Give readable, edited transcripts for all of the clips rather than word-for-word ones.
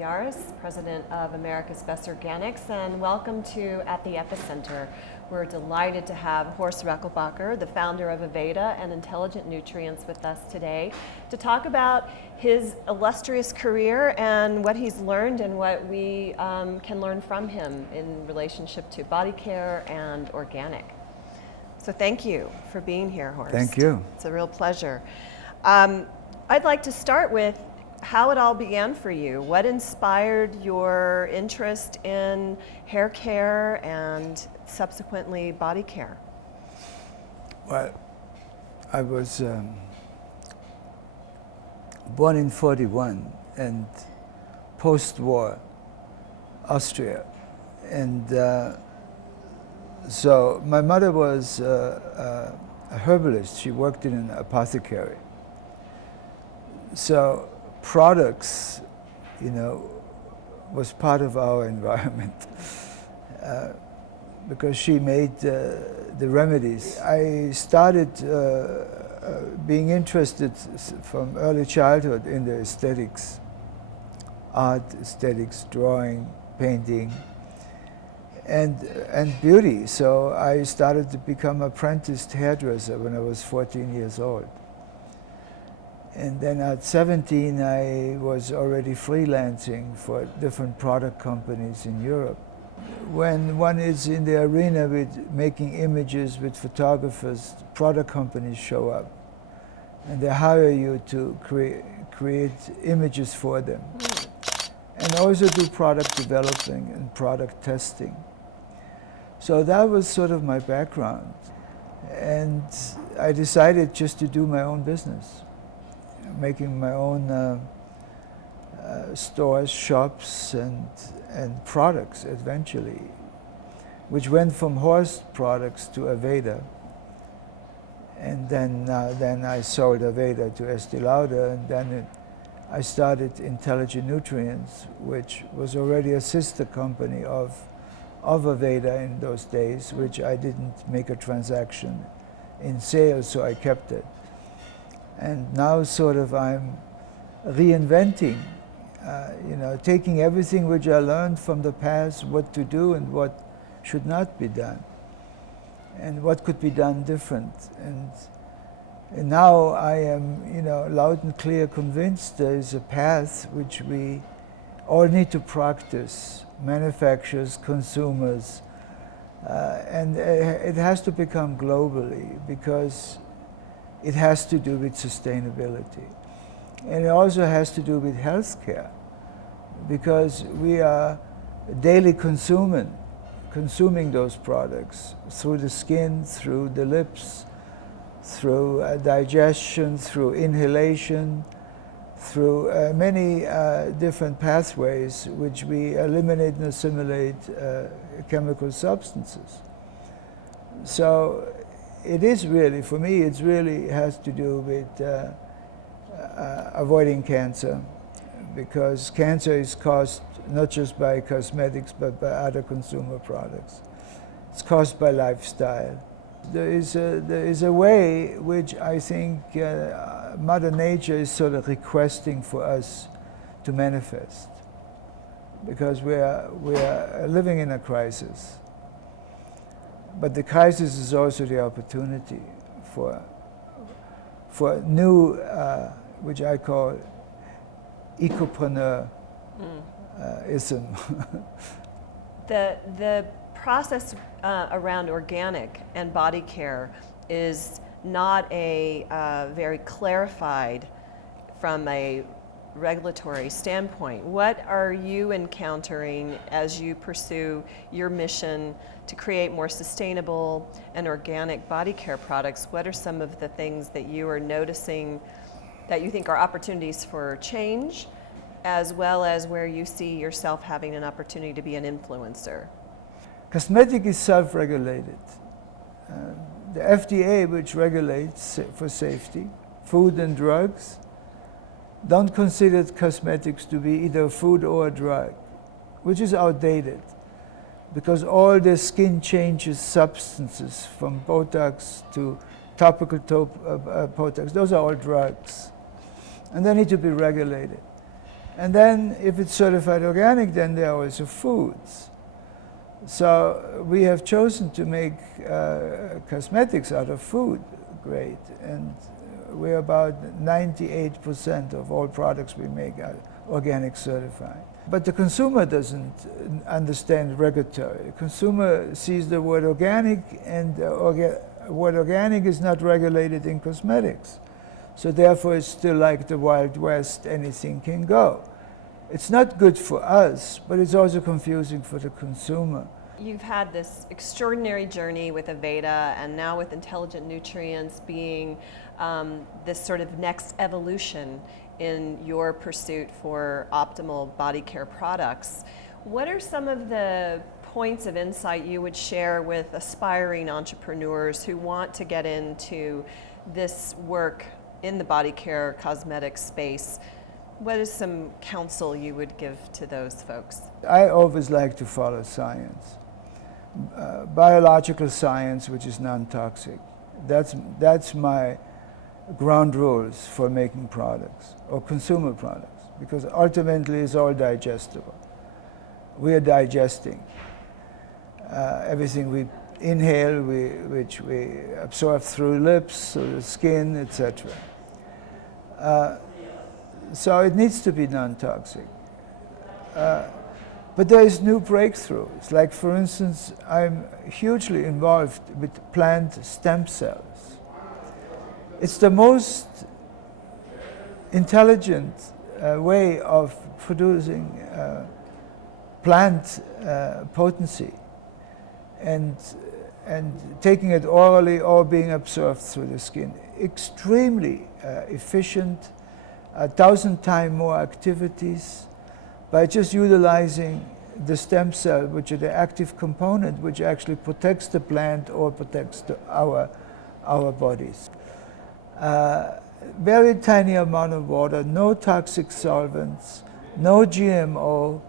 DeYarus, president of America's Best Organics, and welcome to At the Epicenter. We're delighted to have Horst Rechelbacher, the founder of Aveda and Intelligent Nutrients, with us today to talk about his illustrious career and what he's learned and what we can learn from him in relationship to body care and organic. So thank you for being here, Horst. Thank you. It's a real pleasure. I'd like to start with how it all began for you. What inspired your interest in hair care and subsequently body care? Well, I was born in '41 and post-war Austria. And so my mother was a herbalist. She worked in an apothecary. So products, was part of our environment because she made the remedies. I started being interested from early childhood in the aesthetics, art, aesthetics, drawing, painting, and beauty. So I started to become an apprenticed hairdresser when I was 14 years old. And then at 17, I was already freelancing for different product companies in Europe. When one is in the arena with making images with photographers, product companies show up and they hire you to create images for them. And also do product developing and product testing. So that was sort of my background. And I decided just to do my own business, making my own stores, shops, and products eventually, which went from Horst products to Aveda. And then I sold Aveda to Estee Lauder, and then I started Intelligent Nutrients, which was already a sister company of Aveda in those days, which I didn't make a transaction in sales, so I kept it. And now sort of I'm reinventing, taking everything which I learned from the past, what to do and what should not be done, and what could be done different. And now I am, loud and clear convinced there is a path which we all need to practice, manufacturers, consumers, and it has to become globally because it has to do with sustainability. And it also has to do with healthcare because we are daily consuming those products through the skin, through the lips, through digestion, through inhalation, through many different pathways which we eliminate and assimilate chemical substances. So it is really, for me, it really has to do with avoiding cancer, because cancer is caused not just by cosmetics but by other consumer products. It's caused by lifestyle. There is a way which I think Mother Nature is sort of requesting for us to manifest, because we are living in a crisis. But the crisis is also the opportunity for new, which I call ecopreneurism. The process around organic and body care is not a very clarified from a regulatory standpoint. What are you encountering as you pursue your mission to create more sustainable and organic body care products? What are some of the things that you are noticing that you think are opportunities for change, as well as where you see yourself having an opportunity to be an influencer? Cosmetic is self-regulated. The FDA, which regulates for safety, food and drugs, don't consider cosmetics to be either food or a drug, which is outdated, because all the skin changes substances from Botox to topical Botox, those are all drugs, and they need to be regulated. And then if it's certified organic, then there are also foods. So we have chosen to make cosmetics out of food grade, and we're about 98% of all products we make are organic certified. But the consumer doesn't understand regulatory. The consumer sees the word organic, and the word organic is not regulated in cosmetics. So therefore it's still like the Wild West, anything can go. It's not good for us, but it's also confusing for the consumer. You've had this extraordinary journey with Aveda, and now with intelligent nutrients being this sort of next evolution in your pursuit for optimal body care products. What are some of the points of insight you would share with aspiring entrepreneurs who want to get into this work in the body care cosmetic space? What is some counsel you would give to those folks? I always like to follow science. Biological science, which is non-toxic. That's my ground rules for making products or consumer products, because ultimately it's all digestible. We are digesting everything we inhale, which we absorb through lips, through the skin, etc. So it needs to be non-toxic. But there is new breakthroughs. Like, for instance, I'm hugely involved with plant stem cells. It's the most intelligent way of producing plant potency, and taking it orally or being absorbed through the skin. Extremely efficient, 1,000 times more activities by just utilizing the stem cell, which is the active component, which actually protects the plant or protects our bodies. Very tiny amount of water, no toxic solvents, no GMO.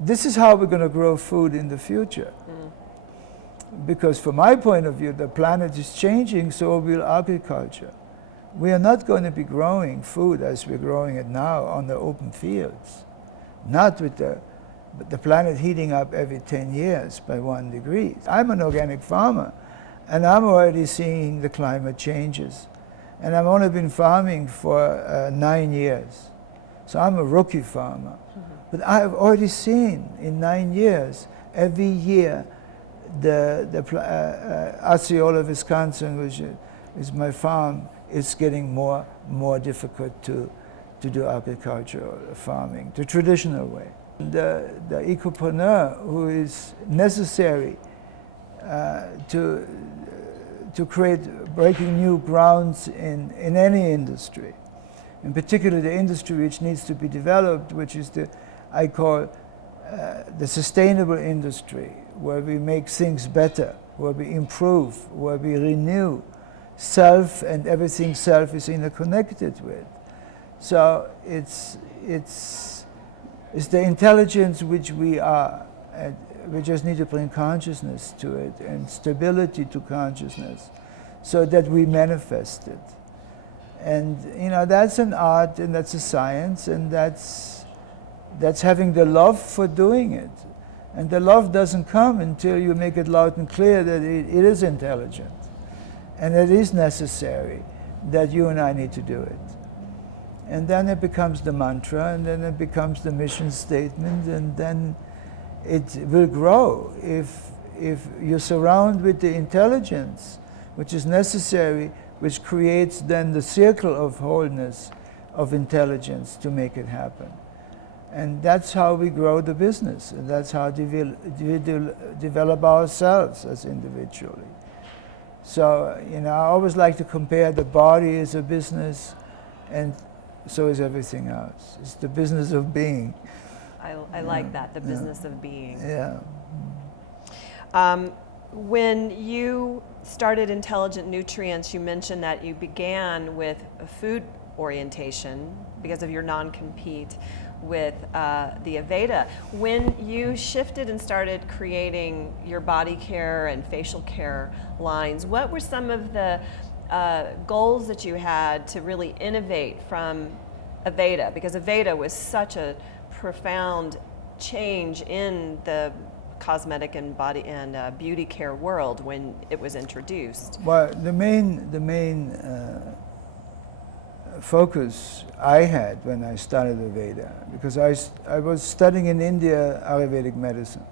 This is how we're going to grow food in the future. Because from my point of view, the planet is changing, so will agriculture. We are not going to be growing food as we're growing it now on the open fields. Not with the planet heating up every 10 years by 1 degree. I'm an organic farmer, and I'm already seeing the climate changes. And I've only been farming for 9 years. So I'm a rookie farmer. But I've already seen in 9 years, every year, the Osceola, Wisconsin, which is my farm, is getting more difficult to do agricultural farming, the traditional way. The ecopreneur who is necessary to create breaking new grounds in any industry, in particular the industry which needs to be developed, which is I call the sustainable industry, where we make things better, where we improve, where we renew. Self and everything self is interconnected with. So it's the intelligence which we are, and we just need to bring consciousness to it and stability to consciousness so that we manifest it. And that's an art, and that's a science, and that's having the love for doing it. And the love doesn't come until you make it loud and clear that it is intelligent. And it is necessary that you and I need to do it. And then it becomes the mantra, and then it becomes the mission statement, and then it will grow if you surround with the intelligence, which is necessary, which creates then the circle of wholeness of intelligence to make it happen. And that's how we grow the business, and that's how we develop ourselves as individually. So, I always like to compare the body as a business, and so is everything else. It's the business of being. I like that, the business of being. Yeah. When you started Intelligent Nutrients, you mentioned that you began with a food orientation because of your non-compete with the Aveda. When you shifted and started creating your body care and facial care lines, what were some of the goals that you had to really innovate from Aveda, because Aveda was such a profound change in the cosmetic and body and beauty care world when it was introduced. Well, the main focus I had when I started Aveda, because I was studying in India Ayurvedic medicine.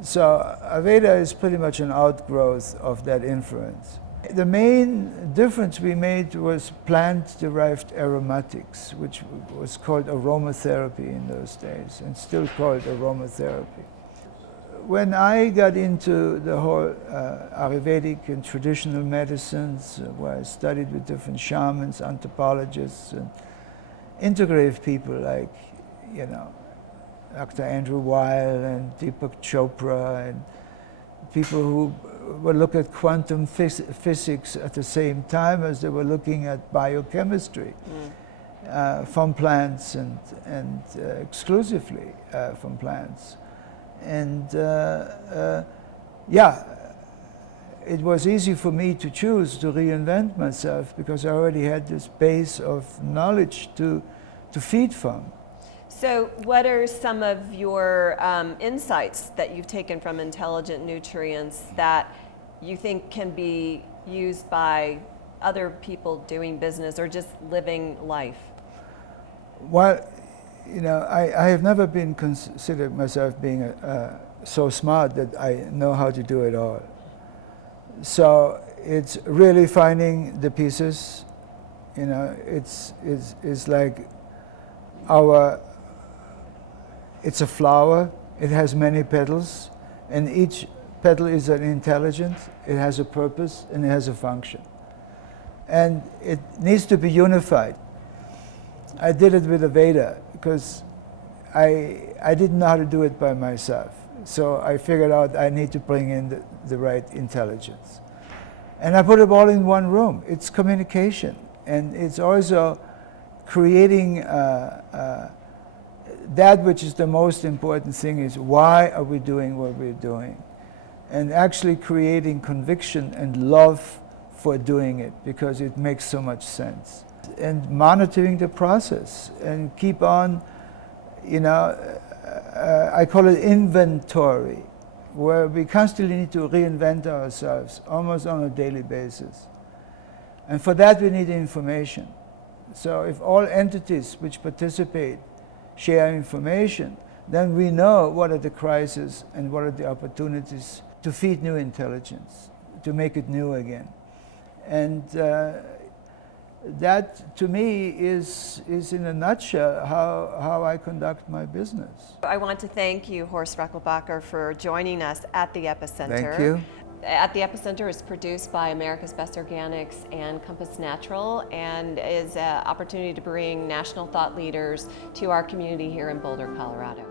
So Aveda is pretty much an outgrowth of that influence. The main difference we made was plant-derived aromatics, which was called aromatherapy in those days, and still called aromatherapy. When I got into the whole Ayurvedic and traditional medicines, where I studied with different shamans, anthropologists, and integrative people like, you know, Dr. Andrew Weil and Deepak Chopra, and people who would look at quantum physics at the same time as they were looking at biochemistry from plants and exclusively from plants. And yeah, it was easy for me to choose to reinvent myself because I already had this base of knowledge to feed from. So what are some of your insights that you've taken from Intelligent Nutrients that you think can be used by other people doing business or just living life? Well, you know, I have never been considered myself being so smart that I know how to do it all. So it's really finding the pieces. You know, it's like it's a flower. It has many petals, and each petal is an intelligence. It has a purpose and it has a function, and it needs to be unified. I did it with Aveda because I didn't know how to do it by myself. So I figured out I need to bring in the right intelligence. And I put it all in one room. It's communication. And it's also creating that which is the most important thing is why are we doing what we're doing? And actually creating conviction and love for doing it because it makes so much sense. And monitoring the process and keep on, you know, I call it inventory, where we constantly need to reinvent ourselves almost on a daily basis. And for that we need information. So if all entities which participate share information, then we know what are the crises and what are the opportunities to feed new intelligence, to make it new again. And that, to me, is in a nutshell how I conduct my business. I want to thank you, Horst Rechelbacher, for joining us at the Epicenter. Thank you. At the Epicenter is produced by America's Best Organics and Compass Natural, and is an opportunity to bring national thought leaders to our community here in Boulder, Colorado.